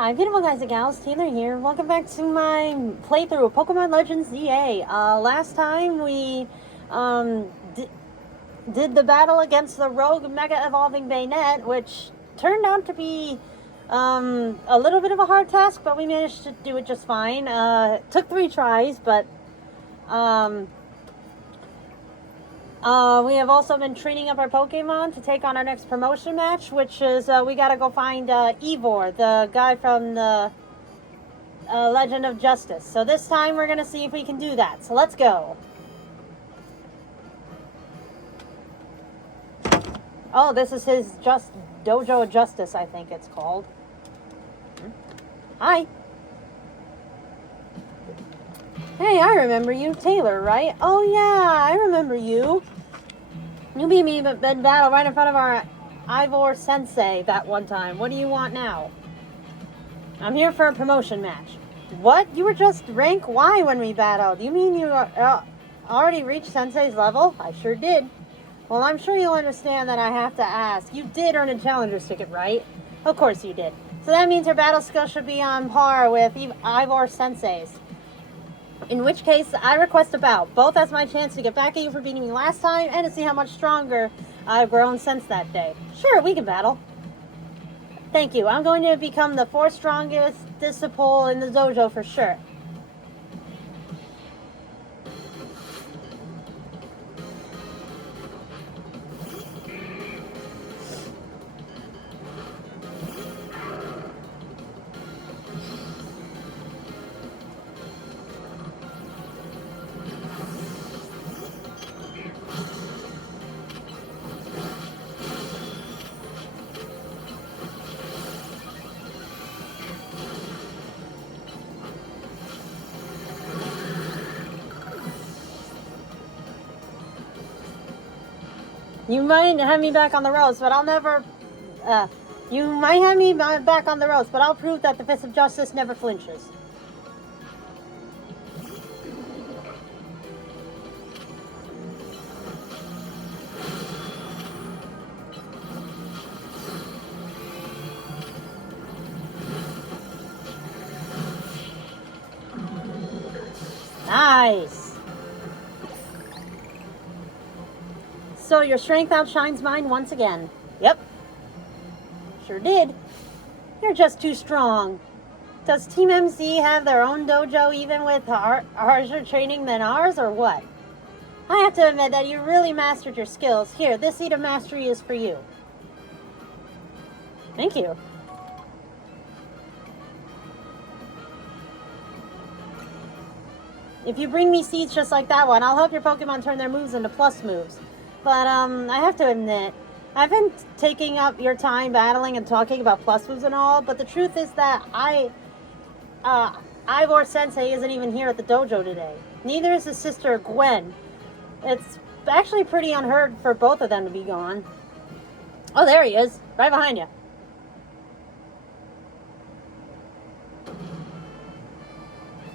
Hi, beautiful guys and gals, Taylor here. Welcome back to my playthrough of Pokemon Legends ZA. Last time we did the battle against the Rogue Mega Evolving Bayonet, which turned out to be a little bit of a hard task, but we managed to do it just fine. Took 3 tries, but we have also been training up our Pokemon to take on our next promotion match, which is we gotta go find Ivor, the guy from the Legend of Justice. So this time we're gonna see if we can do that. So let's go. Oh, this is his Dojo of Justice, I think it's called. Hi. Hey, I remember you, Taylor, right? Oh yeah, I remember you. You beat me in battle right in front of our Ivor Sensei that one time. What do you want now? I'm here for a promotion match. What? You were just rank Y when we battled. You mean you already reached Sensei's level? I sure did. Well, I'm sure you'll understand that I have to ask. You did earn a challenger's ticket, right? Of course you did. So that means your battle skill should be on par with Ivor Sensei's. In which case, I request a bout, both as my chance to get back at you for beating me last time and to see how much stronger I've grown since that day. Sure, we can battle. Thank you. I'm going to become the 4th strongest disciple in the dojo for sure. You might have me back on the ropes, but I'll never... you might have me back on the ropes, but I'll prove that the Fist of Justice never flinches. Nice! So your strength outshines mine once again. Yep. Sure did. You're just too strong. Does Team MC have their own dojo even with harsher training than ours, or what? I have to admit that you really mastered your skills. Here, this seed of mastery is for you. Thank you. If you bring me seeds just like that one, I'll help your Pokemon turn their moves into plus moves. But, I have to admit, I've been taking up your time battling and talking about plus moves and all, but the truth is that Ivor Sensei isn't even here at the dojo today. Neither is his sister, Gwen. It's actually pretty unheard for both of them to be gone. Oh, there he is, right behind you.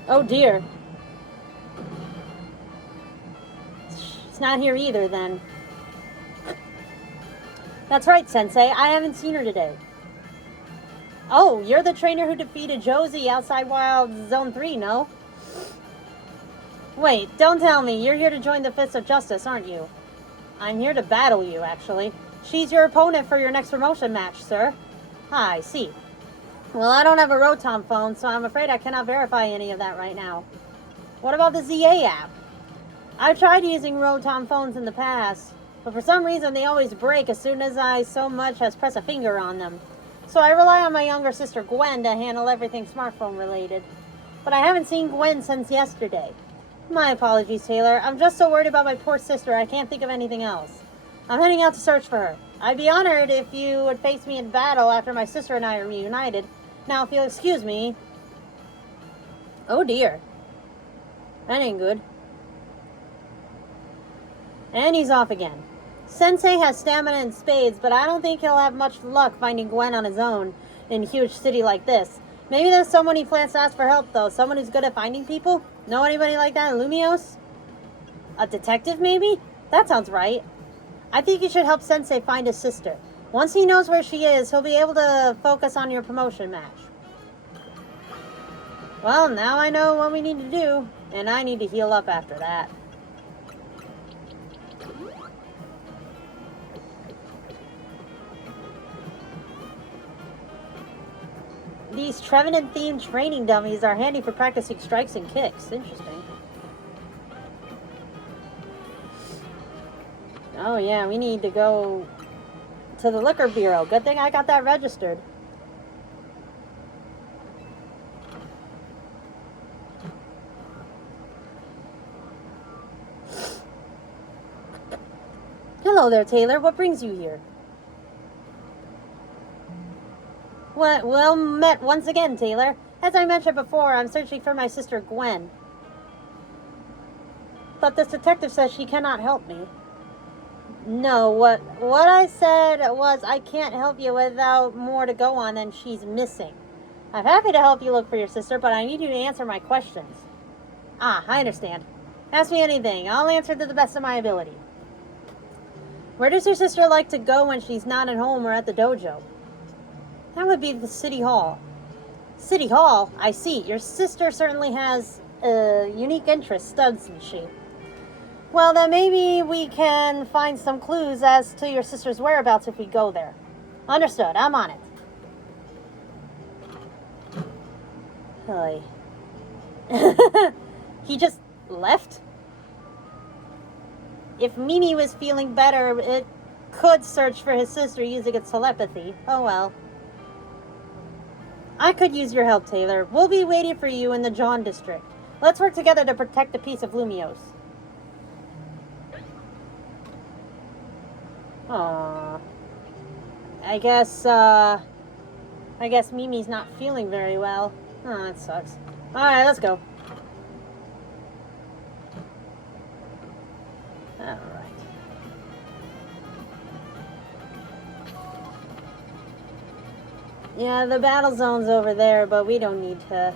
Oh, dear. It's not here either, then. That's right, Sensei. I haven't seen her today. Oh, you're the trainer who defeated Josie outside Wild Zone 3, no? Wait, don't tell me. You're here to join the Fist of Justice, aren't you? I'm here to battle you, actually. She's your opponent for your next promotion match, sir. Ah, I see. Well, I don't have a Rotom phone, so I'm afraid I cannot verify any of that right now. What about the ZA app? I've tried using Rotom phones in the past, but for some reason they always break as soon as I so much as press a finger on them. So I rely on my younger sister Gwen to handle everything smartphone related. But I haven't seen Gwen since yesterday. My apologies, Taylor. I'm just so worried about my poor sister I can't think of anything else. I'm heading out to search for her. I'd be honored if you would face me in battle after my sister and I are reunited. Now, if you'll excuse me... Oh dear. That ain't good. And he's off again. Sensei has stamina and spades, but I don't think he'll have much luck finding Gwen on his own in a huge city like this. Maybe there's someone he plans to ask for help, though. Someone who's good at finding people? Know anybody like that in Lumios? A detective, maybe? That sounds right. I think you should help Sensei find his sister. Once he knows where she is, he'll be able to focus on your promotion match. Well, now I know what we need to do, and I need to heal up after that. These Trevenant-themed training dummies are handy for practicing strikes and kicks. Interesting. Oh yeah, we need to go to the liquor bureau. Good thing I got that registered. Hello there, Taylor. What brings you here? Well met once again, Taylor. As I mentioned before, I'm searching for my sister Gwen. But this detective says she cannot help me. No, what I said was I can't help you without more to go on than she's missing. I'm happy to help you look for your sister, but I need you to answer my questions. Ah, I understand. Ask me anything. I'll answer to the best of my ability. Where does your sister like to go when she's not at home or at the dojo? That would be the City Hall. City Hall? I see. Your sister certainly has unique interests, doesn't she? Well, then maybe we can find some clues as to your sister's whereabouts if we go there. Understood. I'm on it. Hey. He just left? If Mimi was feeling better, it could search for his sister using its telepathy. Oh well. I could use your help, Taylor. We'll be waiting for you in the John district. Let's work together to protect the peace of Lumios. Aww. I guess Mimi's not feeling very well. Oh, that sucks. Alright, let's go. Alright. Yeah, the battle zone's over there, but we don't need to.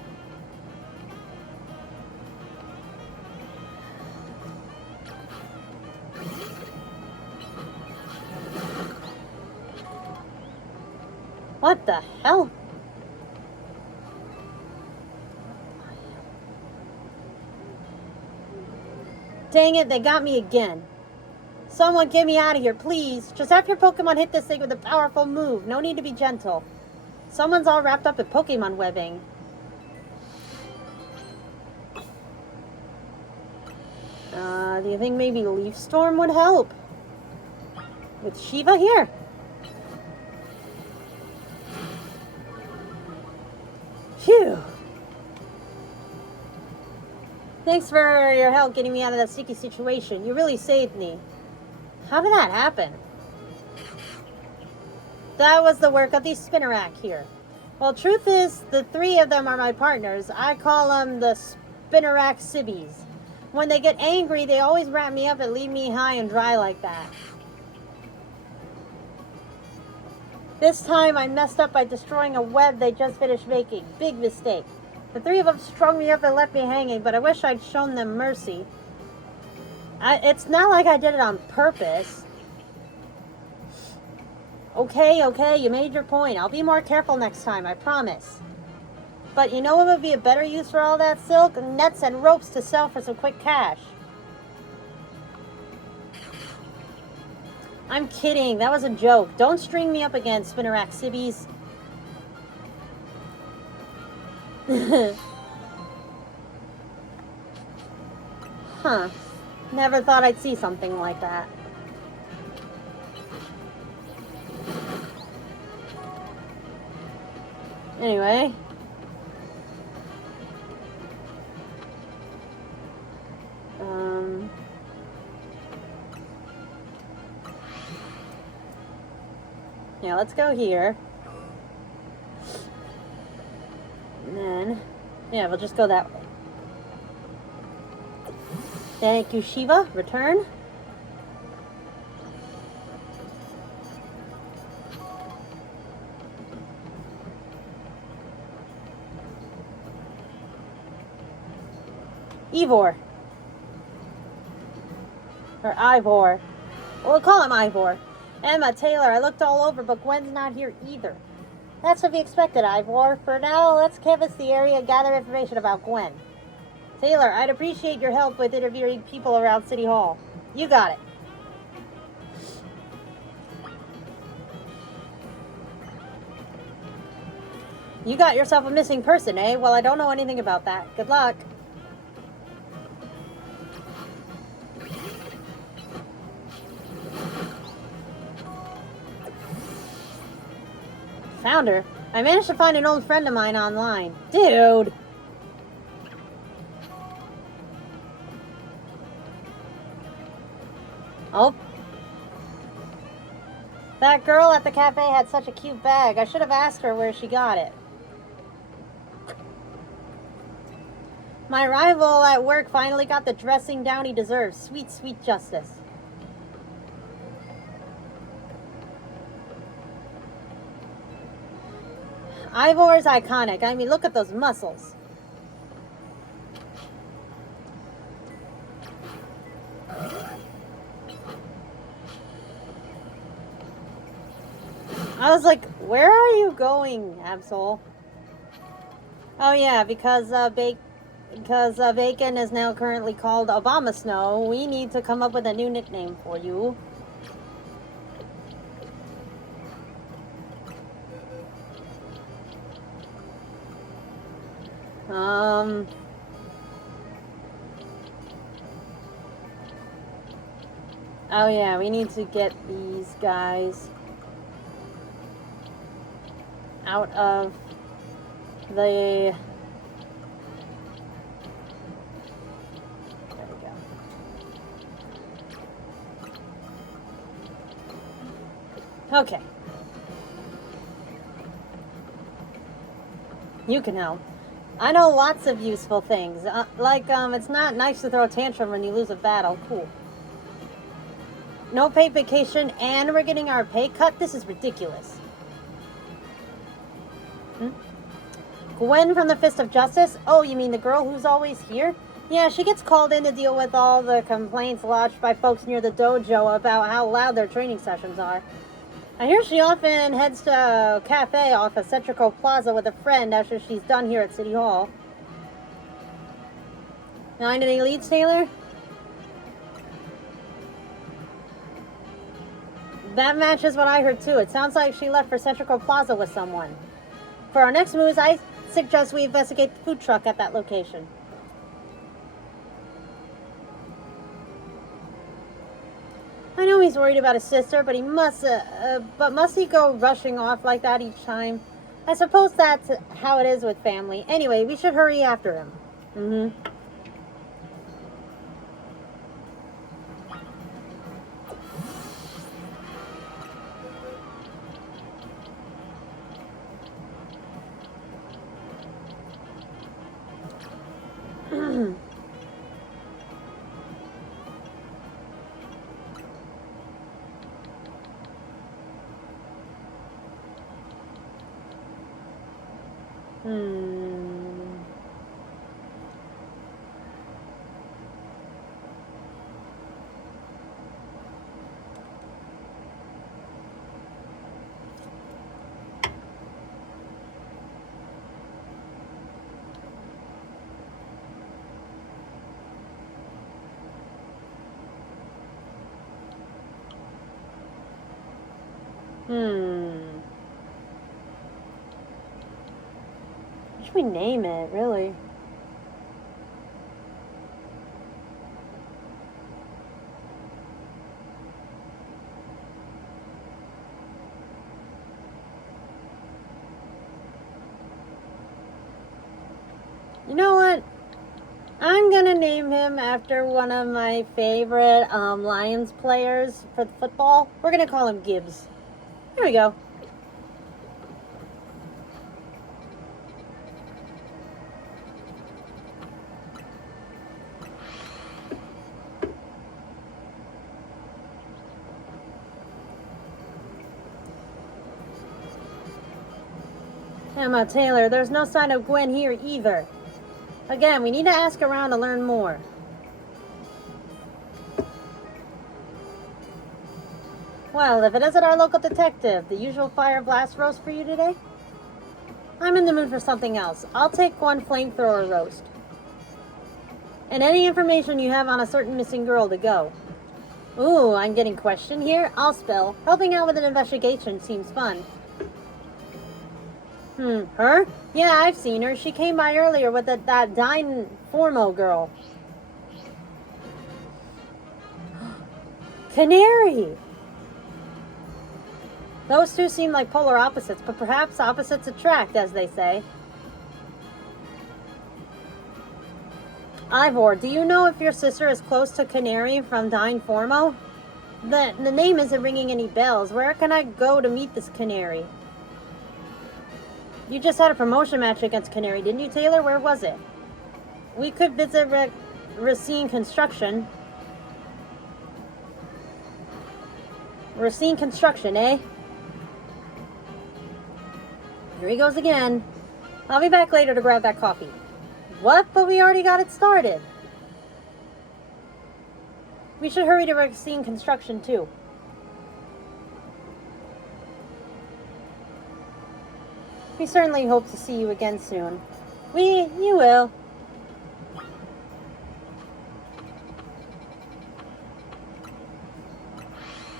What the hell? Dang it, they got me again. Someone get me out of here, please. Just have your Pokemon hit this thing with a powerful move. No need to be gentle. Someone's all wrapped up in Pokemon webbing. Do you think maybe Leaf Storm would help? With Shiva here? Phew. Thanks for your help getting me out of that sticky situation. You really saved me. How did that happen? That was the work of these Spinnerack here. Well, truth is, the three of them are my partners. I call them the Spinnerack Sibbies. When they get angry, they always wrap me up and leave me high and dry like that. This time, I messed up by destroying a web they just finished making. Big mistake. The three of them strung me up and left me hanging, but I wish I'd shown them mercy. It's not like I did it on purpose. Okay, you made your point. I'll be more careful next time, I promise. But you know what would be a better use for all that silk? Nets and ropes to sell for some quick cash. I'm kidding. That was a joke. Don't string me up again, Spinnerack Sibbies. Huh. Never thought I'd see something like that. Anyway. Yeah, let's go here. And then, yeah, we'll just go that way. Thank you, Shiva. Return. Ivor. Or Ivor. We'll call him Ivor. Emma, Taylor, I looked all over, but Gwen's not here either. That's to be expected, Ivor. For now, let's canvass the area and gather information about Gwen. Taylor, I'd appreciate your help with interviewing people around City Hall. You got it. You got yourself a missing person, eh? Well, I don't know anything about that. Good luck. Found her. I managed to find an old friend of mine online. Dude! Oh. That girl at the cafe had such a cute bag. I should have asked her where she got it. My rival at work finally got the dressing down he deserves. Sweet, sweet justice. Ivor is iconic. I mean, look at those muscles. I was like, where are you going, Absol? Oh yeah, because Bacon is now currently called Obama Snow, we need to come up with a new nickname for you. Oh yeah, we need to get these guys out of the... There we go. Okay. You can help. I know lots of useful things. It's not nice to throw a tantrum when you lose a battle. Cool. No paid vacation and we're getting our pay cut? This is ridiculous. Gwen from the Fist of Justice? Oh, you mean the girl who's always here? Yeah, she gets called in to deal with all the complaints lodged by folks near the dojo about how loud their training sessions are. I hear she often heads to a cafe off of Centrico Plaza with a friend after she's done here at City Hall. Now, any leads, Taylor? That matches what I heard too. It sounds like she left for Centrico Plaza with someone. For our next moves, I suggest we investigate the food truck at that location. I know he's worried about his sister, but must he go rushing off like that each time? I suppose that's how it is with family. Anyway, we should hurry after him. What should we name it, really? You know what? I'm gonna name him after one of my favorite Lions players for the football. We're gonna call him Gibbs. Here we go. Emma Taylor, there's no sign of Gwen here either. Again, we need to ask around to learn more. Well, if it isn't our local detective, the usual fire blast roast for you today? I'm in the mood for something else. I'll take one flamethrower roast. And any information you have on a certain missing girl to go. Ooh, I'm getting questioned here? I'll spill. Helping out with an investigation seems fun. Her? Yeah, I've seen her. She came by earlier with that dying Formo girl. Canary! Those two seem like polar opposites, but perhaps opposites attract, as they say. Ivor, do you know if your sister is close to Canary from Dying Formo? The name isn't ringing any bells. Where can I go to meet this Canary? You just had a promotion match against Canary, didn't you, Taylor? Where was it? We could visit Racine Construction. Racine Construction, eh? Here he goes again. I'll be back later to grab that coffee. What? But we already got it started. We should hurry to Racine Construction, too. We certainly hope to see you again soon. You will.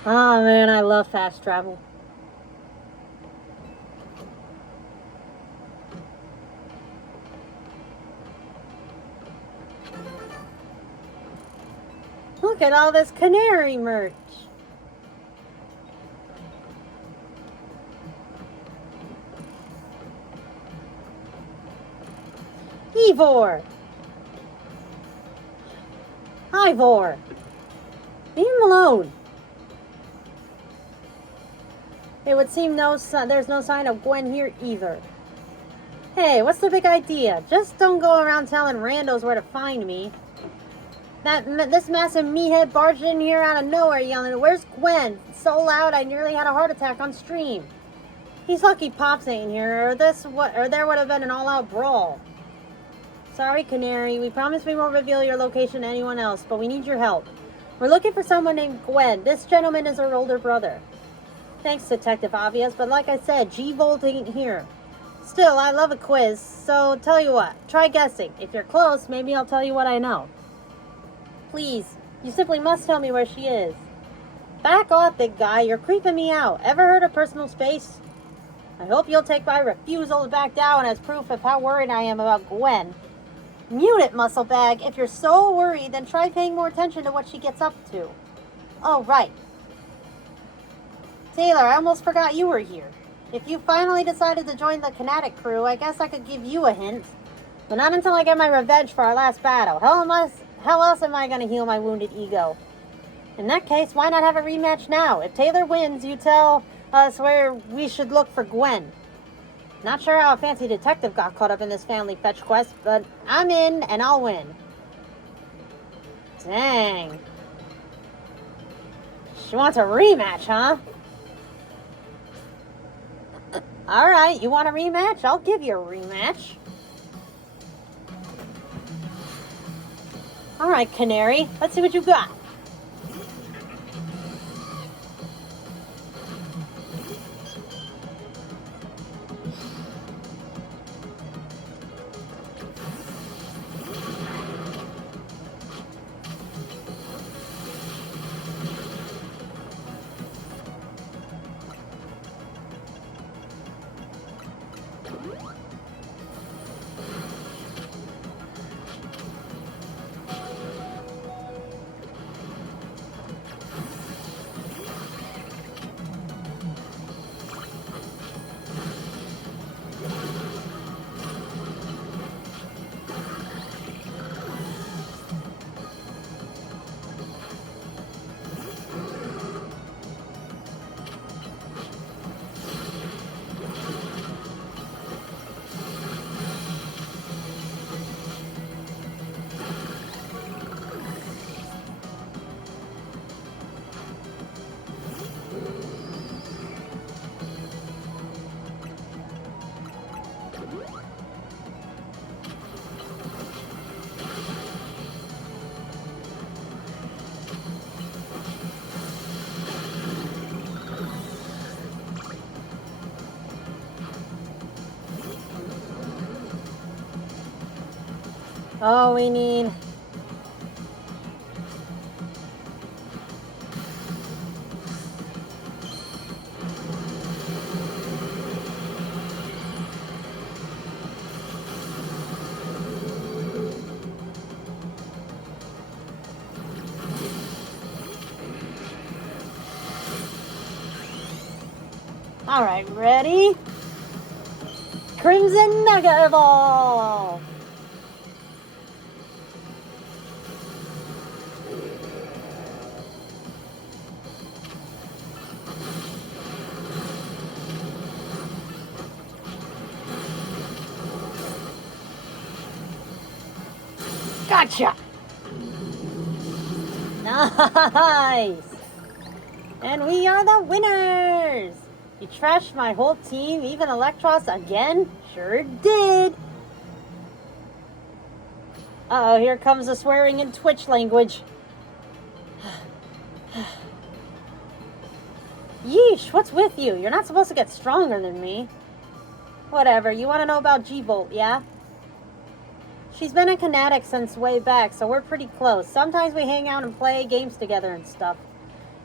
Oh man, I love fast travel. Look at all this Canary merch. Ivor! Ivor! Leave him alone. It would seem there's no sign of Gwen here either. Hey, what's the big idea? Just don't go around telling randos where to find me. This massive meathead barged in here out of nowhere yelling, "Where's Gwen?" So loud I nearly had a heart attack on stream. He's lucky Pops ain't here, or there would have been an all-out brawl. Sorry, Canary. We promise we won't reveal your location to anyone else, but we need your help. We're looking for someone named Gwen. This gentleman is her older brother. Thanks, Detective Obvious, but like I said, G-Volt ain't here. Still, I love a quiz, so tell you what, try guessing. If you're close, maybe I'll tell you what I know. Please, you simply must tell me where she is. Back off, big guy. You're creeping me out. Ever heard of personal space? I hope you'll take my refusal to back down as proof of how worried I am about Gwen. Mute it, muscle bag. If you're so worried, then try paying more attention to what she gets up to. Oh, right. Taylor, I almost forgot you were here. If you finally decided to join the Kinetic crew, I guess I could give you a hint. But not until I get my revenge for our last battle. How else am I going to heal my wounded ego? In that case, why not have a rematch now? If Taylor wins, you tell us where we should look for Gwen. Not sure how a fancy detective got caught up in this family fetch quest, but I'm in and I'll win. Dang. She wants a rematch, huh? Alright, you want a rematch? I'll give you a rematch. Alright, Canary. Let's see what you got. Oh, we need... Alright, ready? Crimson Mega Evolve! Gotcha! Nice! And we are the winners! You trashed my whole team, even Electros again? Sure did! Uh-oh, here comes the swearing in Twitch language. Yeesh, what's with you? You're not supposed to get stronger than me. Whatever, you want to know about G-Bolt, yeah? She's been a Kinetic since way back, so we're pretty close. Sometimes we hang out and play games together and stuff.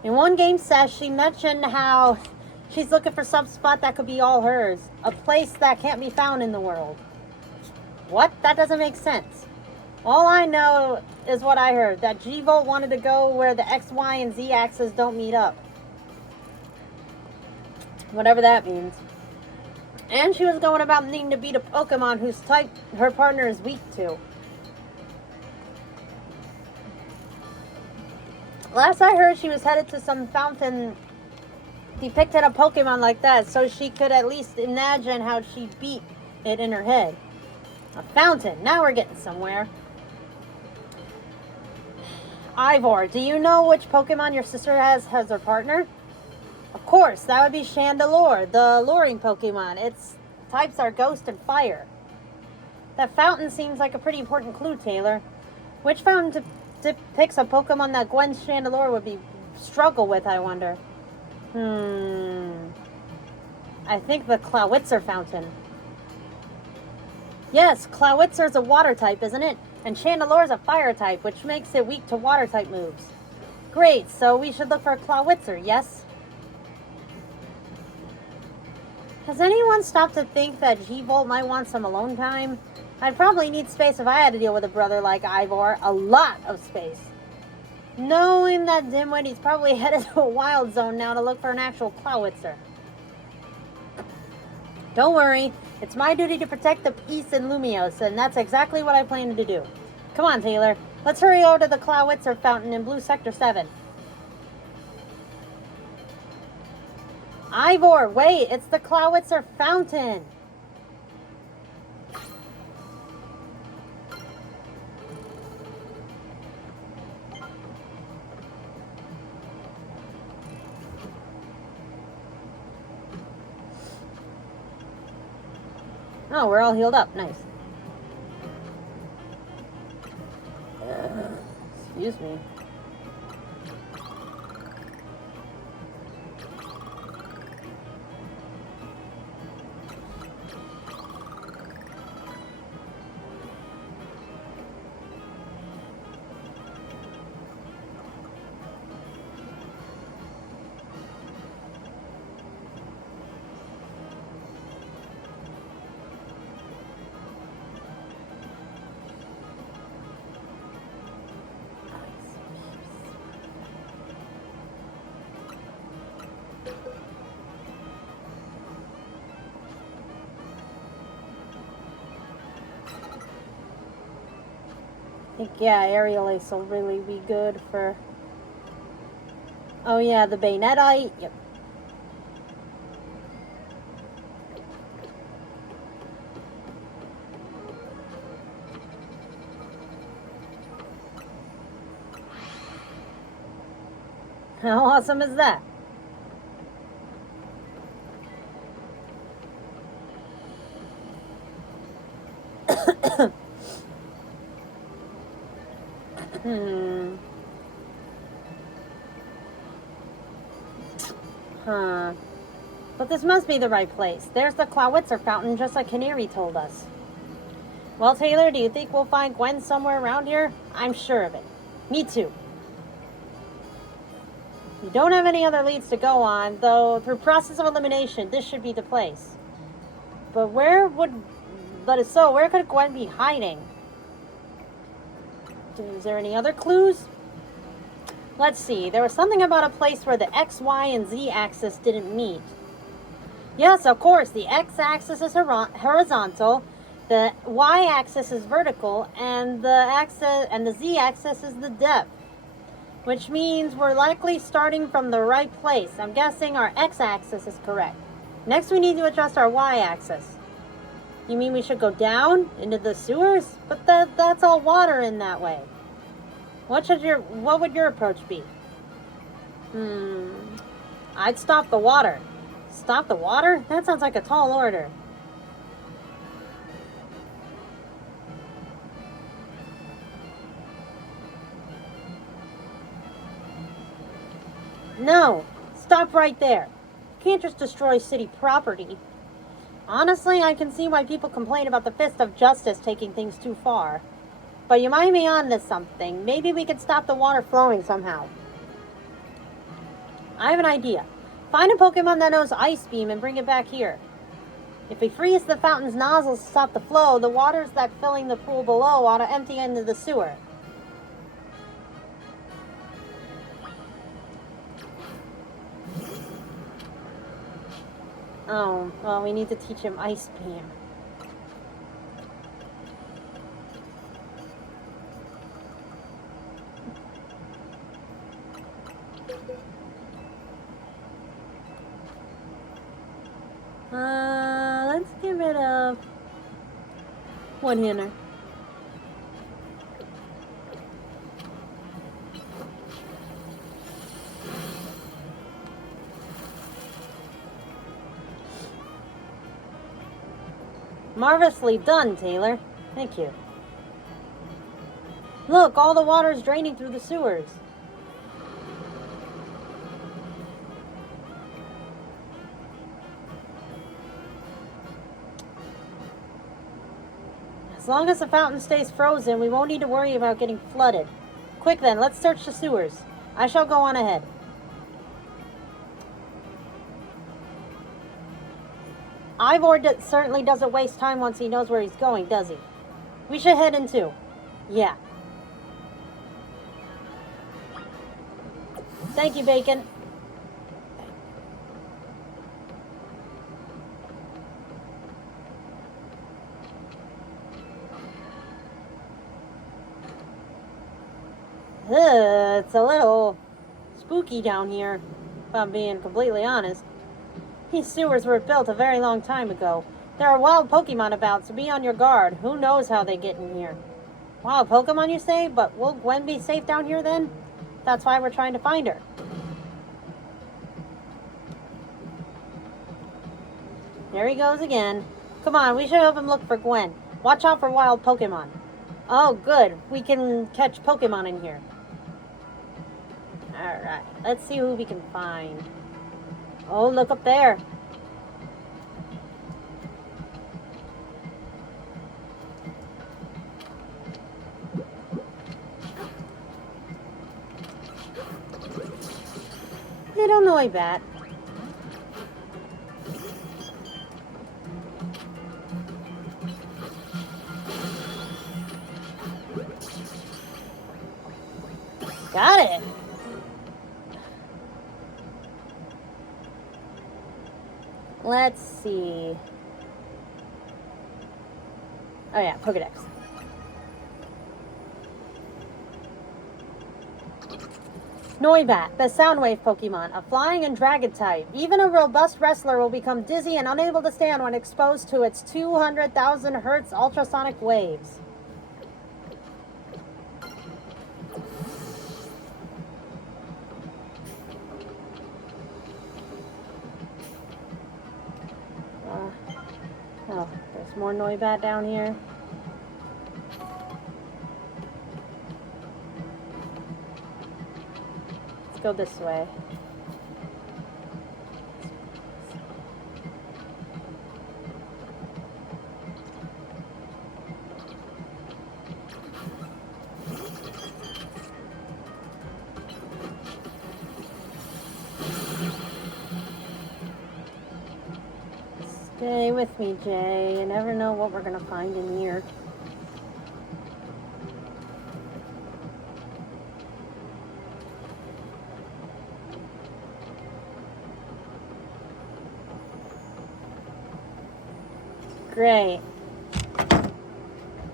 In one game session, she mentioned how she's looking for some spot that could be all hers. A place that can't be found in the world. What? That doesn't make sense. All I know is what I heard, that G-Volt wanted to go where the X, Y, and Z axes don't meet up. Whatever that means. And she was going about needing to beat a Pokemon whose type her partner is weak to. Last I heard, she was headed to some fountain depicted a Pokemon like that, so she could at least imagine how she beat it in her head. A fountain. Now we're getting somewhere. Ivor, do you know which Pokemon your sister has as her partner? Of course, that would be Chandelure, the luring Pokemon. Its types are Ghost and Fire. That fountain seems like a pretty important clue, Taylor. Which fountain depicts a Pokemon that Gwen's Chandelure would be struggle with, I wonder? I think the Clawitzer fountain. Yes, Clawitzer's a water type, isn't it? And Chandelure's a fire type, which makes it weak to water type moves. Great, so we should look for a Clawitzer, yes? Has anyone stopped to think that G-Volt might want some alone time? I'd probably need space if I had to deal with a brother like Ivor. A lot of space. Knowing that dimwit, he's probably headed to a wild zone now to look for an actual Clawitzer. Don't worry, it's my duty to protect the peace in Lumios, and that's exactly what I plan to do. Come on, Taylor. Let's hurry over to the Clawitzer fountain in Blue Sector 7. Ivor, wait, it's the Clawitzer fountain. Oh, we're all healed up. Nice. Excuse me. I think, yeah, Aerial Ace will really be good for... Oh, yeah, the Bayonetite. Yep. How awesome is that? But this must be the right place. There's the Clawitzer fountain, just like Canary told us. Well, Taylor, do you think we'll find Gwen somewhere around here? I'm sure of it. Me too. We don't have any other leads to go on, though through process of elimination, this should be the place. But where could Gwen be hiding? Is there any other clues? Let's see. There was something about a place where the X, Y, and Z axis didn't meet. Yes, of course. The X axis is horizontal, the Y axis is vertical, and the Z axis is the depth. Which means we're likely starting from the right place. I'm guessing our X axis is correct. Next we need to adjust our Y axis. You mean we should go down into the sewers? But that's all water in that way. What would your approach be? I'd stop the water. Stop the water? That sounds like a tall order. No, stop right there. You can't just destroy city property. Honestly, I can see why people complain about the Fist of Justice taking things too far. But you might be on to something. Maybe we could stop the water flowing somehow. I have an idea. Find a Pokemon that knows Ice Beam and bring it back here. If we freeze the fountain's nozzles to stop the flow, the waters that filling the pool below ought to empty into the sewer. Oh, well, we need to teach him Ice Beam. Let's give it a one-hander. Marvelously done, Taylor. Thank you. Look, all the water's draining through the sewers. As long as the fountain stays frozen, we won't need to worry about getting flooded. Quick then, let's search the sewers. I shall go on ahead. Ivor certainly doesn't waste time once he knows where he's going, does he? We should head in too. Yeah. Thank you, Bacon. It's a little spooky down here, if I'm being completely honest. These sewers were built a very long time ago. There are wild Pokemon about, so be on your guard. Who knows how they get in here? Wild Pokemon, you say? But will Gwen be safe down here then? That's why we're trying to find her. There he goes again. Come on, we should help him look for Gwen. Watch out for wild Pokemon. Oh, good. We can catch Pokemon in here. Alright, let's see who we can find. Oh, look up there. Little Noibat. Got it. Let's see. Oh yeah, Pokedex. Noibat, the Soundwave Pokemon, a flying and dragon type. Even a robust wrestler will become dizzy and unable to stand when exposed to its 200,000 Hz ultrasonic waves. Oh, there's more Noibat down here. Let's go this way. Stay with me, Jay. You never know what we're gonna find in here. Great.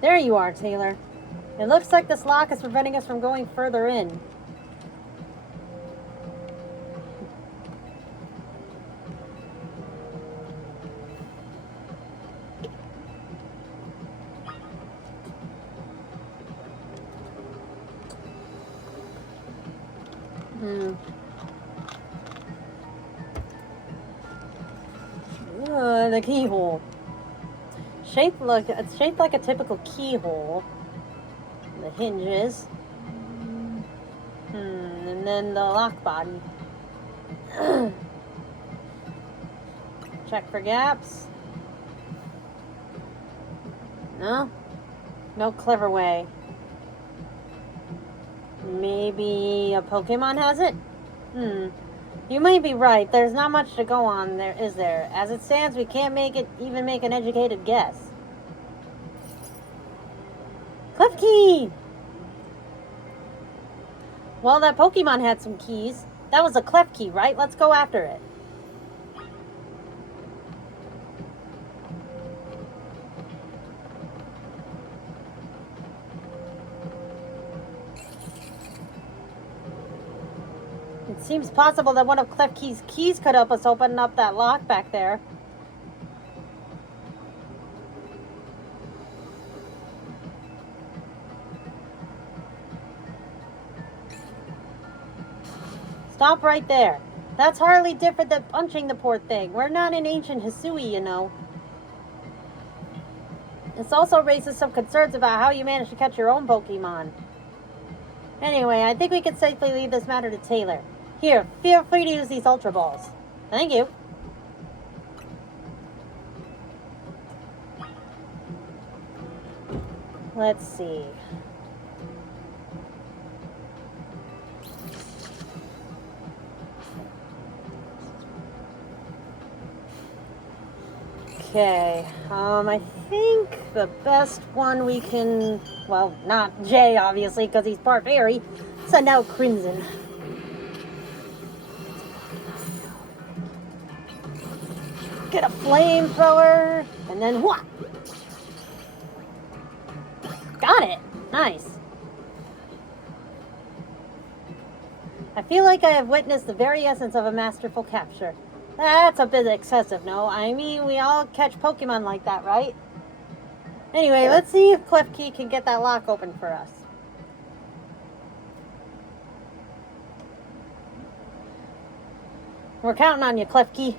There you are, Taylor. It looks like this lock is preventing us from going further in. The keyhole. It's shaped like a typical keyhole. The hinges. And then the lock body. Check for gaps. No? No clever way. Maybe a Pokemon has it? You might be right. There's not much to go on there, is there? As it stands, we can't even make an educated guess. Klefki! Well, that Pokemon had some keys. That was a Klefki, right? Let's go after it. It seems possible that one of Klefki's keys could help us open up that lock back there. Stop right there. That's hardly different than punching the poor thing. We're not in ancient Hisui, you know. This also raises some concerns about how you managed to catch your own Pokemon. Anyway, I think we can safely leave this matter to Taylor. Here, feel free to use these Ultra Balls. Thank you. Let's see. Okay, I think the best one we can, well, not Jay, obviously, because he's part fairy, send out Crimson. Get a flamethrower, and then what? Got it. Nice. I feel like I have witnessed the very essence of a masterful capture. That's a bit excessive, no? I mean, we all catch Pokemon like that, right? Anyway, let's see if Klefki can get that lock open for us. We're counting on you, Klefki.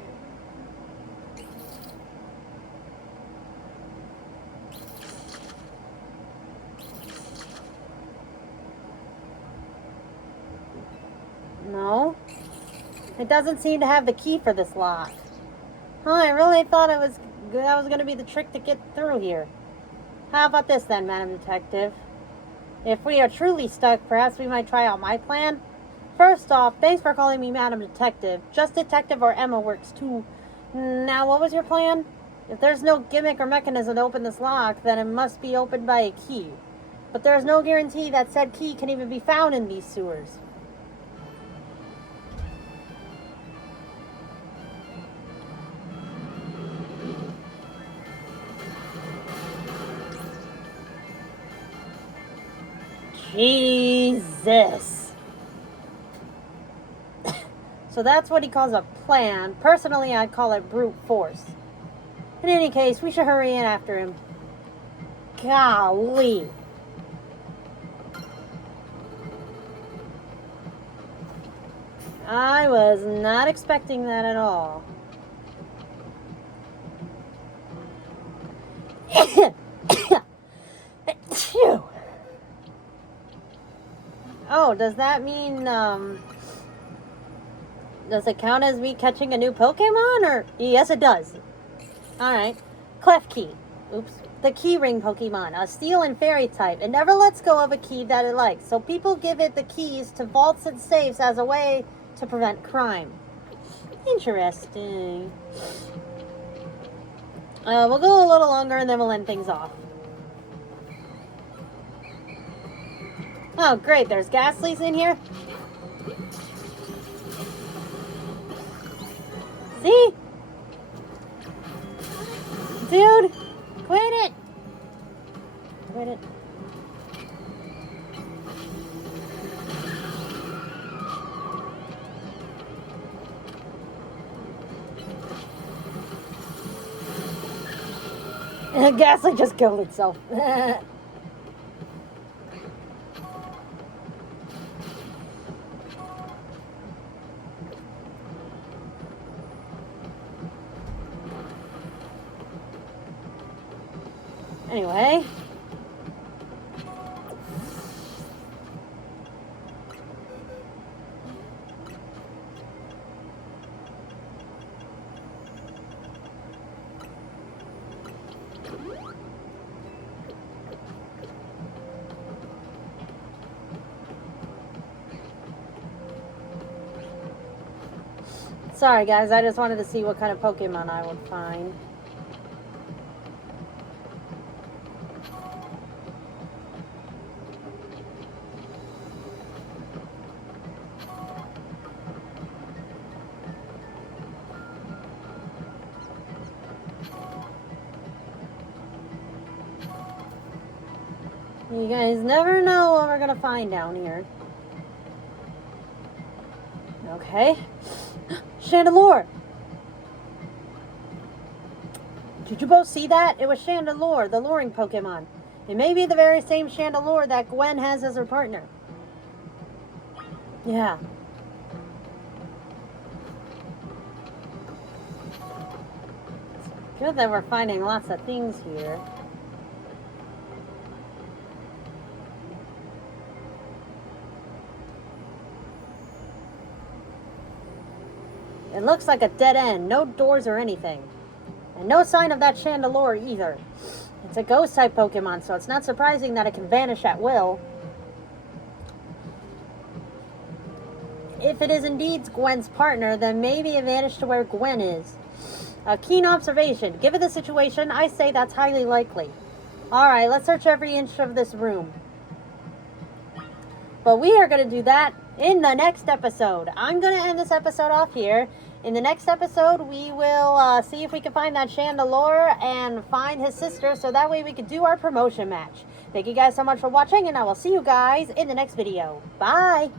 No. It doesn't seem to have the key for this lock. Huh, I really thought that was going to be the trick to get through here. How about this then, Madam Detective? If we are truly stuck, perhaps we might try out my plan? First off, thanks for calling me Madam Detective. Just Detective or Emma works too. Now, what was your plan? If there's no gimmick or mechanism to open this lock, then it must be opened by a key. But there's no guarantee that said key can even be found in these sewers. Jesus. So that's what he calls a plan. Personally, I'd call it brute force. In any case, we should hurry in after him. Golly. I was not expecting that at all. Phew. Oh, does that mean, does it count as me catching a new Pokemon, or? Yes, it does. Alright. Klefki. Oops. The key ring Pokemon, a steel and fairy type. It never lets go of a key that it likes, so people give it the keys to vaults and safes as a way to prevent crime. Interesting. We'll go a little longer and then we'll end things off. Oh, great. There's gas leaks in here. See? Dude, quit it. Quit it. Gaslight just killed itself. Anyway. Sorry guys, I just wanted to see what kind of Pokemon I would find. You guys never know what we're gonna find down here. Okay. Chandelure! Did you both see that? It was Chandelure, the luring Pokemon. It may be the very same Chandelure that Gwen has as her partner. Yeah. It's good that we're finding lots of things here. It looks like a dead end. No doors or anything. And no sign of that Chandelure either. It's a ghost type Pokemon, so it's not surprising that it can vanish at will. If it is indeed Gwen's partner, then maybe it vanished to where Gwen is. A keen observation. Given the situation, I say that's highly likely. Alright, let's search every inch of this room. But we are going to do that in the next episode. I'm going to end this episode off here. In the next episode, we will see if we can find that Chandelure and find his sister, so that way we can do our promotion match. Thank you guys so much for watching, and I will see you guys in the next video. Bye!